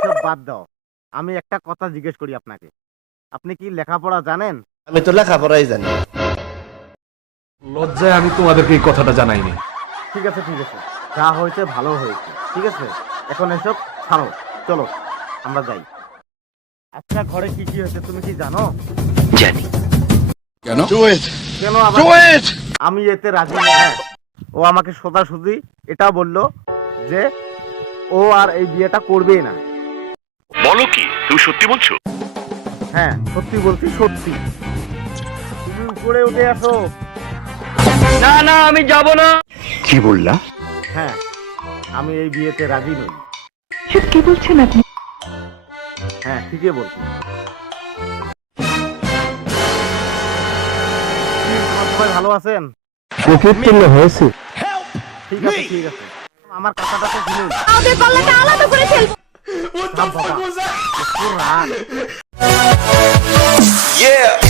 এসব বাদ দাও। আমি একটা কথা জিজ্ঞেস করি আপনাকে, আপনি কি লেখাপড়া জানেন? আমি তো লেখাপড়াই জানি। লজ্জায় আমি তোমাদেরকে এই কথাটা জানাইনি। ঠিক আছে ঠিক আছে, যা হয়েছে ভালো হয়েছে, ঠিক আছে। এখন এসব ছাড়ো, চলো আমরা যাই। আচ্ছা, ঘরে কি কি হয়েছে তুমি কি জানো? জানি। কেন? কেন আবার? আমি এতে রাজি না। হ্যাঁ, ও আমাকে সোজাসুজি এটা বললো যে ও আর এই বিয়েটা করবেই না। বলো কি, তুমি সত্যি বলছো? হ্যাঁ সত্যি বলছি, সত্যি। তুমি উপরে উঠে আসো। না না, আমি যাব না। কি বললা? হ্যাঁ, আমি এই বিয়েতে রাজি নই। সত্যি বলছেন আপনি? হ্যাঁ ঠিকই বলছি। কি, তোমরা সবাই ভালো আছেন? হয়েছে। ঠিক আছে ঠিক আছে, আমার কথাটা তো শুনুন। আমাদের পাল্লাটা আলাদা করে ফেলবো। থাম বাবা, একটু রাগ। Yeah.